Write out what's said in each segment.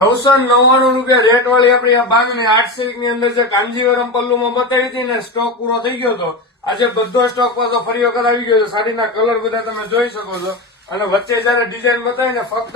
₹999 rate વાળી આપણી આ બાંધણી 8 સિલ્ક ની અંદર જે કાંજીવરમ પલ્લુમાં બતાવી હતી ને સ્ટોક પૂરો થઈ ગયો હતો. આજે બધો સ્ટોક પાછો ફરી વખત આવી ગયો છે. સાડીના કલર બધા તમે જોઈ શકો છો. અને વચ્ચે જયારે ડિઝાઇન બતાવી ને ફક્ત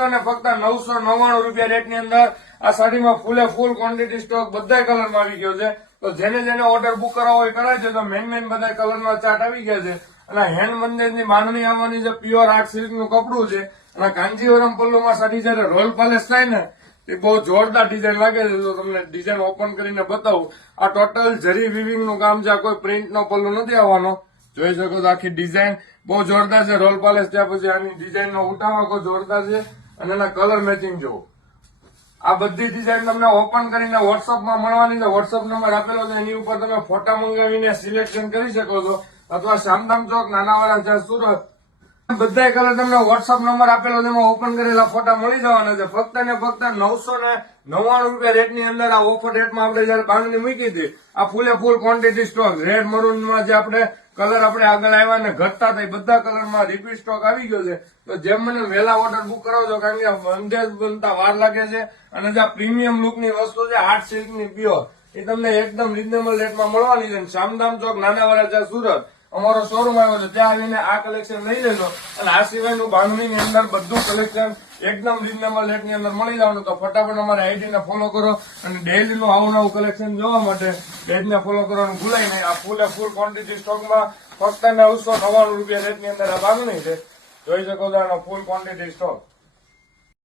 ₹999 રેટની અંદર આ સાડીમાં ફૂલે ફૂલ ક્વોન્ટિટી સ્ટોક બધા કલરમાં આવી ગયો છે. તો જેને ઓર્ડર બુક કરાવવો હોય કરાય છે. તો મેન બધા કલરના ચાર્ટ આવી ગયા છે. અને હેન્ડ મંદિરની બાંધણી આવવાની છે. પ્યોર 8 સિલ્ક નું કપડું છે. અને કાંજીવરમ પલ્લુમાં સાડી જયારે રોલ પાલિશ થાય ને એ બહુ જોરદાર ડિઝાઇન લાગે છે. તો તમને ડિઝાઇન ઓપન કરીને બતાવું. આ ટોટલ જરી વિવિંગ નું કામ છે. કોઈ પ્રિન્ટ નો પલ્લુ નથી આવવાનો. જોઈ શકો છો આખી ડિઝાઇન બહુ જોરદાર છે. રોલ પાલિશ ત્યાં પછી આની ડિઝાઇન નો ઉઠાવા કોઈ જોરદાર છે. અને એના કલર મેચિંગ જુઓ. આ બધી ડિઝાઇન તમને ઓપન કરીને વોટ્સઅપમાં મળવાની છે. વોટ્સઅપ નંબર આપેલો છે. એની ઉપર તમે ફોટા મંગાવીને સિલેક્શન કરી શકો છો. અથવા શામધામ ચોક નાનાવાડા છે સુરત બધા કલર તમને વોટ્સઅપ નંબર આપેલો છે. એમાં ઓપન કરેલા ફોટા મળી જવાના છે. ફક્ત ને ફક્ત ₹999 રેટની અંદર આ ઓફર રેટમાં આપણે જયારે બાંધણી મૂકી હતી. આ ફૂલે ફૂલ ક્વોન્ટિટી સ્ટોક રેડ મરૂનમાં જે આપણે કલર આપણે આગળ આવ્યા ને ઘટતા હતા બધા કલરમાં રિપીટ સ્ટોક આવી ગયો છે. તો જેમ મને વહેલા ઓર્ડર બુક કરાવજો કારણ કે બંધેજ બનતા વાર લાગે છે. અને જે પ્રીમિયમ લુકની વસ્તુ છે 8 સિલ્કની પ્યોર એ તમને એકદમ રીઝનેબલ રેટમાં મળવાની છે. શામધામ ચોક નાનાવાડા છે સુરત અમારો શોરૂમ આવ્યો છે. ત્યાં આવીને આ કલેક્શન લઈ લેજો. અને આ સિવાયનું બાંધણીની અંદર બધું કલેક્શન એકદમ રીઝનેબલ રેટની અંદર મળી જવાનું. તો ફટાફટ અમારી આઈડી ને ફોલો કરો. અને ડેઈલી નું આવું કલેક્શન જોવા માટે પેજને ફોલો કરવાનું ભૂલાય નહીં. આ ફૂલે ફૂલ ક્વોન્ટિટી સ્ટોકમાં ફક્ત ₹999 રેટની અંદર આ બાંધણી છે. જોઈ શકો છો આનો ફૂલ ક્વોન્ટિટી સ્ટોક.